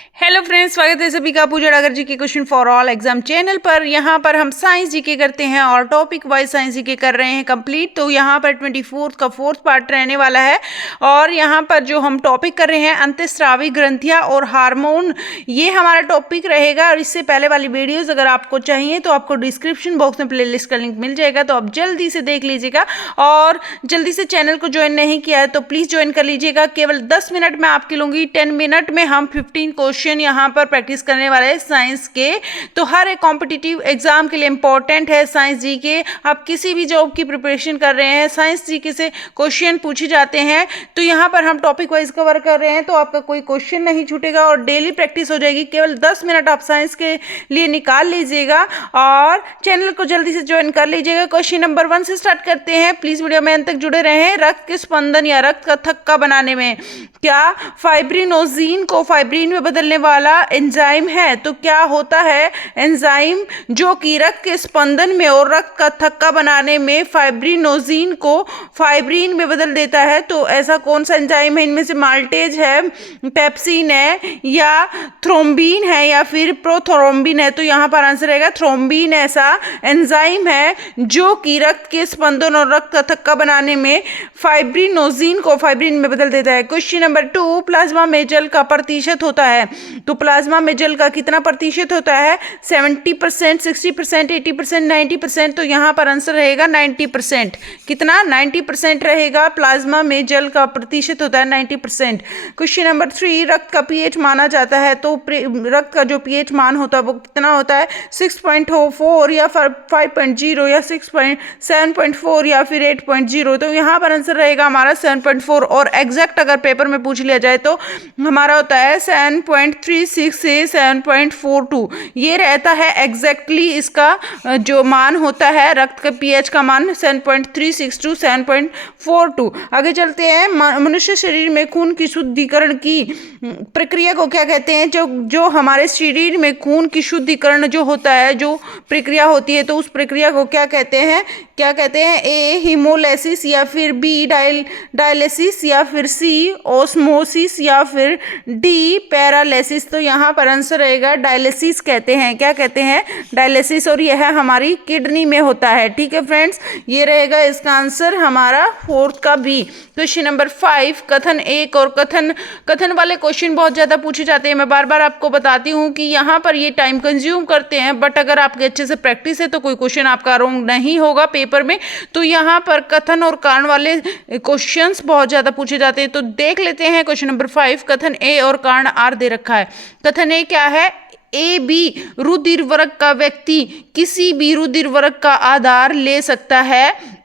Hello friends, स्वागत है सभी का पूजा डागर जी के question for all exam channel पर। यहाँ पर हम साइंस जीके करते हैं और टॉपिक वाइज साइंस जीके कर रहे हैं कंप्लीट। तो यहाँ पर 24 का 4th पार्ट रहने वाला है और यहाँ पर जो हम टॉपिक कर रहे हैं अंतःस्रावी ग्रंथियाँ और हार्मोन, ये हमारा टॉपिक रहेगा। और इससे पहले वाली वीडियोज़ अगर आपको चाहिए तो आपको डिस्क्रिप्शन बॉक्स में प्ले का लिंक मिल जाएगा, तो आप जल्दी से देख लीजिएगा। और जल्दी से चैनल को ज्वाइन नहीं किया है तो प्लीज़ ज्वाइन कर लीजिएगा। केवल 10 मिनट में आपके लूँगी, 10 मिनट में हम 15 क्वेश्चन यहाँ पर प्रैक्टिस करने वाले हैं साइंस के। तो हर एक कॉम्पिटिटिव एग्जाम के लिए इंपॉर्टेंट है साइंस जी के। आप किसी भी जॉब की प्रिपरेशन कर रहे हैं, साइंस जी के से क्वेश्चन पूछे जाते हैं। तो यहाँ पर हम टॉपिक वाइज कवर कर रहे हैं, तो आपका कोई क्वेश्चन नहीं छूटेगा और डेली प्रैक्टिस हो जाएगी। केवल 10 मिनट आप साइंस के लिए निकाल लीजिएगा और चैनल को जल्दी से ज्वाइन कर लीजिएगा। क्वेश्चन नंबर 1 से स्टार्ट करते हैं। प्लीज वीडियो में अंत तक जुड़े रहें। रक्त के स्पंदन या रक्त का थक्का बनाने में क्या फाइब्रिनोजिन को फाइब्रिन में बदलने वाला एंजाइम है? तो क्या होता है एंजाइम जो कि रक्त के स्पंदन में और रक्त का थक्का बनाने में फाइब्रिनोजिन को फाइब्रिन में बदल देता है? तो ऐसा कौन सा एंजाइम है? इनमें से माल्टेज है, पेप्सिन है, या थ्रोम्बिन है, या फिर प्रोथ्रोम्बिन है? तो यहाँ पर आंसर रहेगा थ्रोम्बिन। ऐसा एंजाइम है जो कि रक्त के स्पंदन और रक्त का थक्का बनाने में फाइब्रिनोजिन को फाइब्रिन में बदल देता है। क्वेश्चन नंबर 2, प्लाज्मा में जल का प्रतिशत होता है। तो प्लाज्मा में जल का कितना प्रतिशत होता है? 70%, 60%, 80%, 90%। तो यहाँ पर आंसर रहेगा 90%। कितना? 90% रहेगा। प्लाज्मा में जल का प्रतिशत होता है 90%। क्वेश्चन नंबर 3, रक्त का पीएच माना जाता है। तो रक्त का जो पीएच मान होता है वो कितना होता है? 6.4 या 5.0 या 7.4 या फिर 8.0। तो यहाँ पर आंसर रहेगा हमारा 7.4। और एग्जैक्ट अगर पेपर में पूछ लिया जाए तो हमारा होता है 7.36 से 7.42। ये रहता है एग्जैक्टली इसका जो मान होता है रक्त का पीएच का मान 7.36 टू 7.42। आगे चलते हैं। मनुष्य शरीर में खून की शुद्धिकरण की प्रक्रिया को क्या कहते हैं? जो हमारे शरीर में खून की शुद्धिकरण जो होता है, जो प्रक्रिया होती है, तो उस प्रक्रिया को क्या कहते हैं? क्या कहते हैं? ए हीमोलाइसिस, या फिर बी डायलिसिस, या फिर सी ऑस्मोसिस, या फिर डी पैरालिसिस। तो यहाँ पर आंसर रहेगा डायलिसिस कहते हैं। क्या कहते हैं? डायलिसिस। और यह हमारी किडनी में होता है। ठीक है फ्रेंड्स, ये रहेगा इसका आंसर हमारा 4th का बी। क्वेश्चन नंबर 5, कथन 1 और कथन वाले क्वेश्चन बहुत ज़्यादा पूछे जाते हैं। मैं बार बार आपको बताती हूँ कि यहाँ पर ये टाइम कंज्यूम करते हैं, बट अगर आपके अच्छे से प्रैक्टिस है तो कोई क्वेश्चन आपका रॉन्ग नहीं होगा पेपर में। तो यहाँ पर कथन और कारण वाले क्वेश्चंस बहुत ज़्यादा पूछे जाते हैं। तो देख लेते हैं क्वेश्चन नंबर 5। कथन ए और कारण आर दे रखा है। कथन ए क्या है? ए बी रुधिर वर्ग का व्यक्ति किसी भी रुधिर वर्ग का आधार ले सकता है,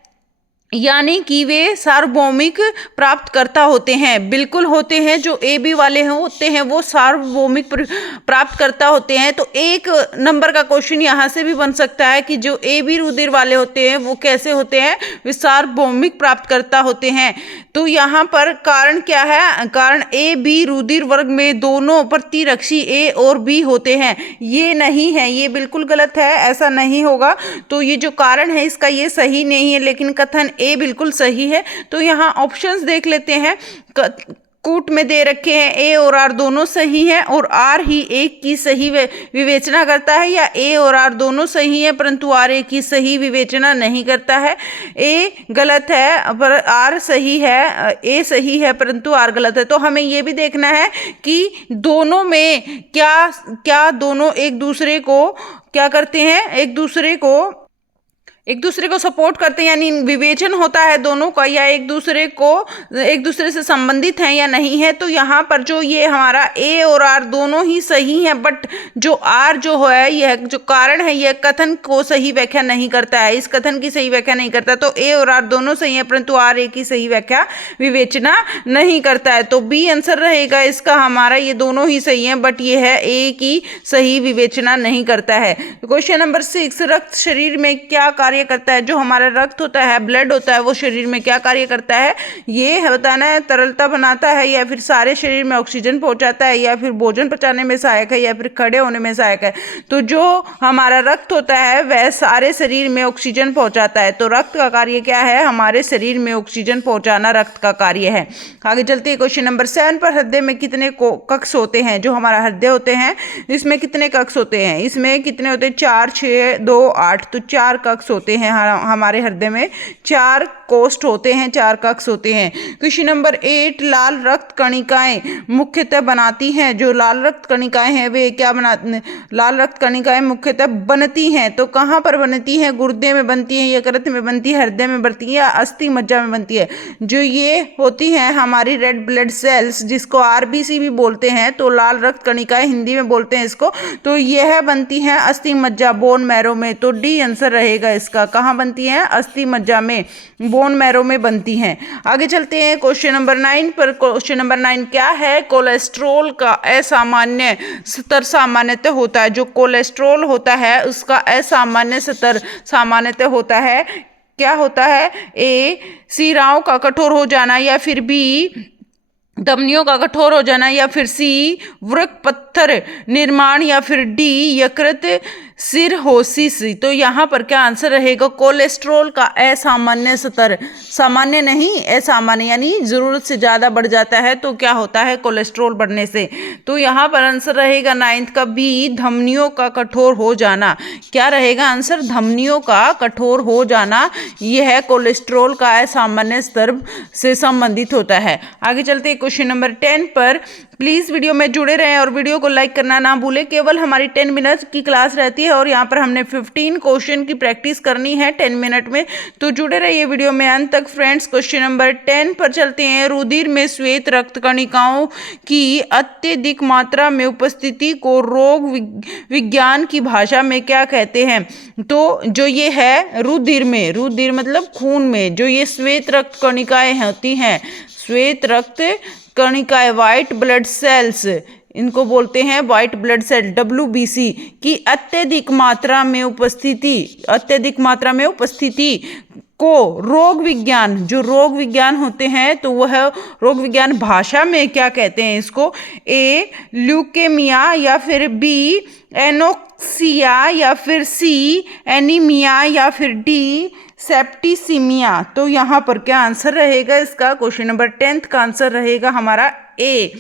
यानी कि वे सार्वभौमिक प्राप्तकर्ता होते हैं। बिल्कुल होते हैं। जो ए बी वाले होते हैं वो सार्वभौमिक प्राप्तकर्ता होते हैं। तो 1 नंबर का क्वेश्चन यहाँ से भी बन सकता है कि जो ए बी रुधिर वाले होते हैं वो कैसे होते हैं? वे सार्वभौमिक प्राप्तकर्ता होते हैं। तो यहाँ पर कारण क्या है? कारण ए बी रुधिर वर्ग में दोनों प्रतिरक्षी ए और बी होते हैं। ये नहीं है, ये बिल्कुल गलत है, ऐसा नहीं होगा। तो ये जो कारण है इसका ये सही नहीं है, लेकिन कथन ए बिल्कुल सही है। तो यहाँ ऑप्शंस देख लेते हैं। कूट में दे रखे हैं ए और आर दोनों सही हैं और आर ही एक की सही विवेचना करता है, या ए और आर दोनों सही हैं परंतु आर एक की सही विवेचना नहीं करता है। ए गलत है पर आर सही है, ए सही है परंतु आर गलत है। तो हमें ये भी देखना है कि दोनों में क्या दोनों एक दूसरे को क्या करते हैं? एक दूसरे को सपोर्ट करते हैं, यानी विवेचन होता है दोनों का, या एक दूसरे से संबंधित हैं या नहीं है। तो यहाँ पर जो ये हमारा ए और आर दोनों ही सही हैं, बट जो आर जो है यह जो कारण है यह कथन को सही व्याख्या नहीं करता है, इस कथन की सही व्याख्या नहीं करता। तो ए और आर दोनों सही है परंतु आर ए की सही व्याख्या विवेचना नहीं करता है। तो बी आंसर रहेगा इसका हमारा। ये दोनों ही सही है बट ये है ए की सही विवेचना नहीं करता है। क्वेश्चन नंबर 6, रक्त शरीर में क्या कार्य कार्य करता है? जो हमारा रक्त होता है, ब्लड होता है, वो शरीर में क्या कार्य करता है ये बताना है। तरलता बनाता है, या फिर सारे शरीर में ऑक्सीजन पहुंचाता है, या फिर भोजन पचाने में सहायक है, या फिर खड़े होने में सहायक है। तो जो हमारा रक्त होता है वह सारे शरीर में ऑक्सीजन पहुंचाता है। तो रक्त का कार्य क्या है? हमारे शरीर में ऑक्सीजन पहुंचाना रक्त का कार्य है। आगे चलते हैं क्वेश्चन नंबर 7 पर। हृदय में कितने कक्ष होते हैं? जो हमारा हृदय होते हैं इसमें कितने कक्ष होते हैं? इसमें कितने होते हैं? 4, 6, 2, 8। तो 4 कक्ष होते हैं हमारे हृदय में। 4 कोष्ठ होते हैं, 4 कक्ष होते हैं। क्वेश्चन नंबर 8, लाल रक्त कणिकाएं मुख्यतः बनाती हैं। जो लाल रक्त कणिकाएं हैं वे क्या बनाती? लाल रक्त कणिकाएं मुख्यतः बनती हैं। तो कहाँ पर बनती हैं? गुर्दे में बनती है, यकृत में बनती है, हृदय में बनती है, या अस्थि मज्जा में बनती है? जो ये होती हैं हमारी रेड ब्लड सेल्स, जिसको आरबीसी भी बोलते हैं। तो लाल रक्त कणिकाएं हिंदी में बोलते हैं इसको। तो यह बनती हैं अस्थि मज्जा, बोन मैरो में। तो डी आंसर रहेगा इसका। कहाँ बनती हैं? अस्थि मज्जा में, बोन मैरो में बनती हैं। आगे चलते हैं क्वेश्चन नंबर 9 पर। क्वेश्चन नंबर 9 क्या है? कोलेस्ट्रॉल का असामान्य स्तर सामान्यतः होता है। जो कोलेस्ट्रॉल होता है उसका असामान्य स्तर सामान्यतः होता है। क्या होता है? ए, शिराओं का कठोर हो जाना, या फिर बी, धमनियों का कठोर हो जाना, या फिर सी, वृक्क पत्थर निर्माण, या फिर डी, यकृत सिरहोसिस। तो यहाँ पर क्या आंसर रहेगा? कोलेस्ट्रॉल का असामान्य स्तर, सामान्य नहीं असामान्य, यानी जरूरत से ज़्यादा बढ़ जाता है। तो क्या होता है कोलेस्ट्रॉल बढ़ने से? तो यहाँ पर आंसर रहेगा 9th का बी, धमनियों का कठोर हो जाना। क्या रहेगा आंसर? धमनियों का कठोर हो जाना। यह कोलेस्ट्रॉल का असामान्य स्तर से संबंधित होता है। आगे चलते हैं क्वेश्चन नंबर 10 पर। प्लीज़ वीडियो में जुड़े रहें और वीडियो को लाइक करना ना भूलें। केवल हमारी 10 मिनट की क्लास रहती है और यहाँ पर हमने 15 क्वेश्चन की प्रैक्टिस करनी है 10 मिनट में। तो जुड़े रहिए वीडियो में अंत तक फ्रेंड्स। क्वेश्चन नंबर 10 पर चलते हैं। रुधिर में श्वेत रक्त कणिकाओं की अत्यधिक मात्रा में उपस्थिति को रोग विज्ञान की भाषा में क्या कहते हैं? तो जो ये है रुधिर में, रुधिर मतलब खून में जो ये श्वेत रक्त कणिकाएं होती हैं, श्वेत रक्त कणिकाएं, व्हाइट ब्लड सेल्स, इनको बोलते हैं व्हाइट ब्लड सेल, WBC की अत्यधिक मात्रा में उपस्थिति, अत्यधिक मात्रा में उपस्थिति को रोग विज्ञान, जो रोग विज्ञान होते हैं तो वह रोग विज्ञान भाषा में क्या कहते हैं इसको? ए, ल्यूकेमिया, या फिर बी, एनोक्सिया, या फिर सी, एनीमिया, या फिर डी, सेप्टिसीमिया। तो यहाँ पर क्या आंसर रहेगा इसका? क्वेश्चन नंबर 10 का आंसर रहेगा हमारा ए,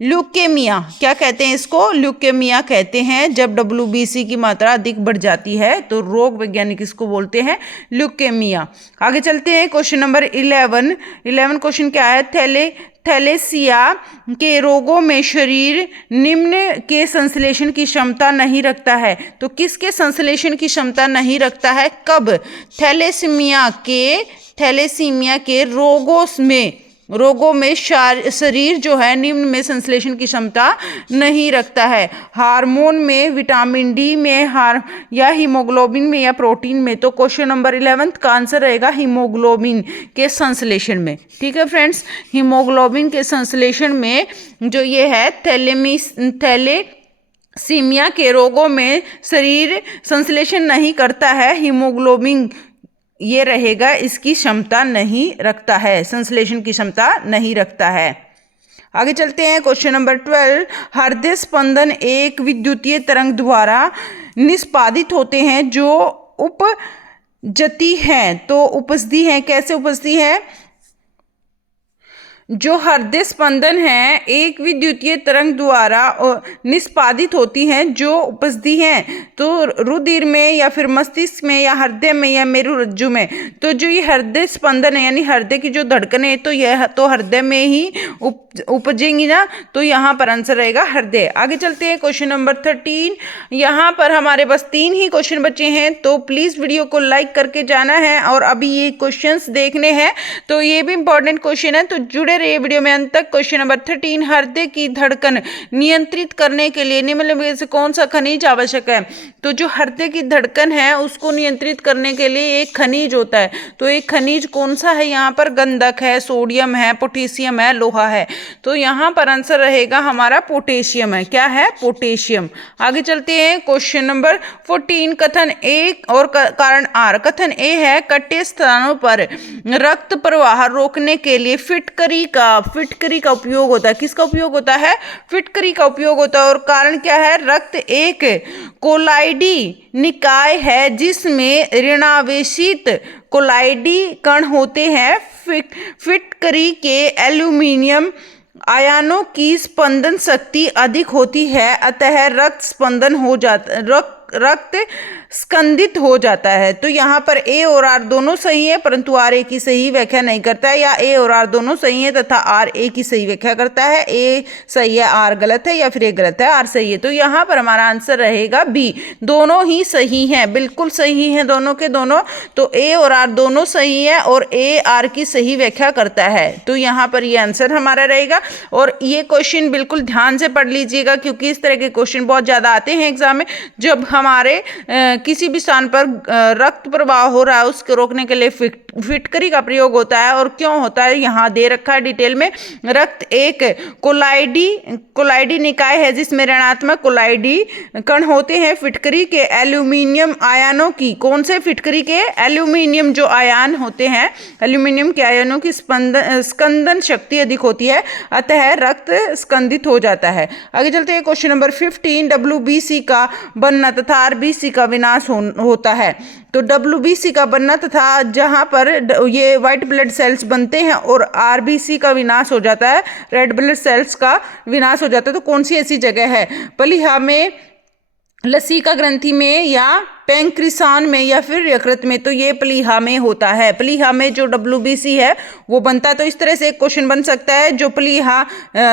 ल्यूकेमिया। क्या कहते हैं इसको? ल्यूकेमिया कहते हैं जब WBC की मात्रा अधिक बढ़ जाती है। तो रोग वैज्ञानिक इसको बोलते हैं ल्यूकेमिया। आगे चलते हैं क्वेश्चन नंबर 11 क्वेश्चन क्या है? थैलेसिया के रोगों में शरीर निम्न के संश्लेषण की क्षमता नहीं रखता है। तो किसके संश्लेषण की क्षमता नहीं रखता है? कब? थैलेसीमिया के रोगों में शरीर जो है निम्न में संश्लेषण की क्षमता नहीं रखता है। हार्मोन में, विटामिन डी में, या हीमोग्लोबिन में, या प्रोटीन में। तो क्वेश्चन नंबर 11 का आंसर रहेगा हीमोग्लोबिन के संश्लेषण में। ठीक है फ्रेंड्स, हीमोग्लोबिन के संश्लेषण में जो ये है थैलेसीमिया के रोगों में शरीर संश्लेषण नहीं करता है हीमोग्लोबिन, ये रहेगा इसकी क्षमता नहीं रखता है, संश्लेषण की क्षमता नहीं रखता है। आगे चलते हैं क्वेश्चन नंबर 12। हृदय स्पंदन एक विद्युतीय तरंग द्वारा निष्पादित होते हैं जो उपजती हैं। तो उपजती हैं, कैसे उपजती है? जो हृदय स्पंदन है एक विद्युतीय तरंग द्वारा निष्पादित होती हैं जो उपजती हैं। तो रुधिर में, या फिर मस्तिष्क में, या हृदय में, या मेरुरज्जु में। तो जो ये हृदय स्पंदन है यानी हृदय की जो धड़कनें है तो यह तो हृदय में ही उपजेंगी ना। तो यहाँ पर आंसर रहेगा हृदय। आगे चलते हैं क्वेश्चन नंबर 13। यहाँ पर हमारे बस 3 ही क्वेश्चन बचे हैं। तो प्लीज़ वीडियो को लाइक करके जाना है और अभी ये क्वेश्चंस देखने हैं। तो ये भी इंपॉर्टेंट क्वेश्चन है, तो जुड़े जुड़े रहिए वीडियो में अंत तक। क्वेश्चन नंबर 13, हृदय की धड़कन नियंत्रित करने के लिए निम्नलिखित में से कौन सा खनिज आवश्यक है? तो जो हृदय की धड़कन है उसको नियंत्रित करने के लिए एक खनिज होता है, तो एक खनिज कौन सा है? यहाँ पर गंधक है, सोडियम है, पोटेशियम है, लोहा है। तो यहाँ पर आंसर रहेगा हमारा पोटेशियम है। क्या है? पोटेशियम। आगे चलते हैं क्वेश्चन नंबर 14, कथन ए और कारण आर। कथन ए है कटे स्थानों पर रक्त प्रवाह रोकने के लिए फिटकरी का उपयोग होता है। किसका उपयोग होता है? फिटकरी का उपयोग होता है। और कारण क्या है? रक्त एक कोलाइडी निकाय है जिसमें ऋणावेशित कोलाइडी कण होते हैं। फिटकरी के एल्यूमिनियम आयनों की स्पंदन शक्ति अधिक होती है, अतः रक्त स्कंदित हो जाता है। तो यहाँ पर ए और आर दोनों सही है, परंतु आर ए की सही व्याख्या नहीं करता है, या ए और आर दोनों सही है तथा आर ए की सही व्याख्या करता है। ए सही है, आर गलत है, या फिर ए गलत है, आर सही है। तो यहाँ पर हमारा आंसर रहेगा बी, दोनों ही सही हैं, बिल्कुल सही हैं दोनों के दोनों। तो ए और आर दोनों सही है और ए आर की सही व्याख्या करता है। तो यहाँ पर ये आंसर हमारा रहेगा। और ये क्वेश्चन बिल्कुल ध्यान से पढ़ लीजिएगा, क्योंकि इस तरह के क्वेश्चन बहुत ज़्यादा आते हैं एग्जाम में। जब हमारे किसी भी स्थान पर रक्त प्रवाह हो रहा है उसको रोकने के लिए फिटकरी का प्रयोग होता है। और क्यों होता है यहाँ दे रखा है डिटेल में। रक्त एक कोलाइडी निकाय है जिसमें ऋणात्मक कोलाइडी कण होते हैं। फिटकरी के एल्यूमिनियम आयनों की, कौन से? फिटकरी के एल्यूमिनियम जो आयन होते हैं, एल्यूमिनियम के आयनों की स्कंदन शक्ति अधिक होती है, अतः रक्त स्कंदित हो जाता है। आगे चलते हैं क्वेश्चन नंबर 15, WBC का बनना तथा RBC का विनाश होता है। तो WBC का बनना तथा जहां पर ये व्हाइट ब्लड सेल्स बनते हैं और RBC का विनाश हो जाता है, रेड ब्लड सेल्स का विनाश हो जाता है। तो कौन सी ऐसी जगह है? प्लीहा में, लसिका ग्रंथि में, या पैंक्रिसान में, या फिर यकृत में? तो ये प्लीहा में होता है। प्लीहा में जो WBC है वो बनता है। तो इस तरह से एक क्वेश्चन बन सकता है, जो प्लीहा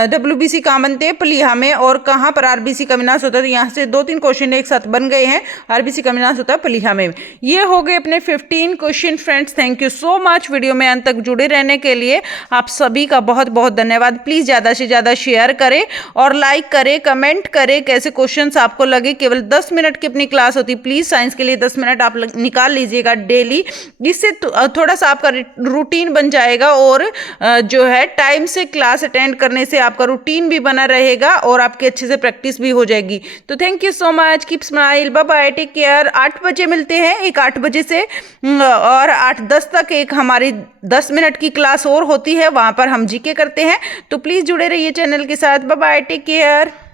WBC कहाँ बनते हैं? प्लीहा में। और कहाँ पर RBC का विनाश होता है? तो यहाँ से 2-3 क्वेश्चन एक साथ बन गए हैं। RBC का विनाश होता है प्लीहा में। ये हो गए अपने 15 question friends. Thank you so much video में अंत तक जुड़े रहने के लिए। आप सभी का बहुत बहुत धन्यवाद। प्लीज़ ज़्यादा से ज़्यादा शेयर करें और लाइक करें, कमेंट करें कैसे क्वेश्चन आपको लगे। केवल 10 मिनट की अपनी क्लास होती, प्लीज़ साइंस के लिए 10 मिनट आप निकाल लीजिएगा डेली। इससे थोड़ा सा आपका रूटीन बन जाएगा और जो है टाइम से क्लास अटेंड करने से आपका रूटीन भी बना रहेगा और आपकी अच्छे से प्रैक्टिस भी हो जाएगी। तो thank you so much, keep smile, bye bye, take care. 8 बजे मिलते हैं, एक 8 बजे से और 8:10 तक एक हमारी 10 मिनट की क्लास और होती है, वहाँ पर हम जीके करते हैं। तो प्लीज़ जुड़े रहिए चैनल के साथ। Bye bye, take care.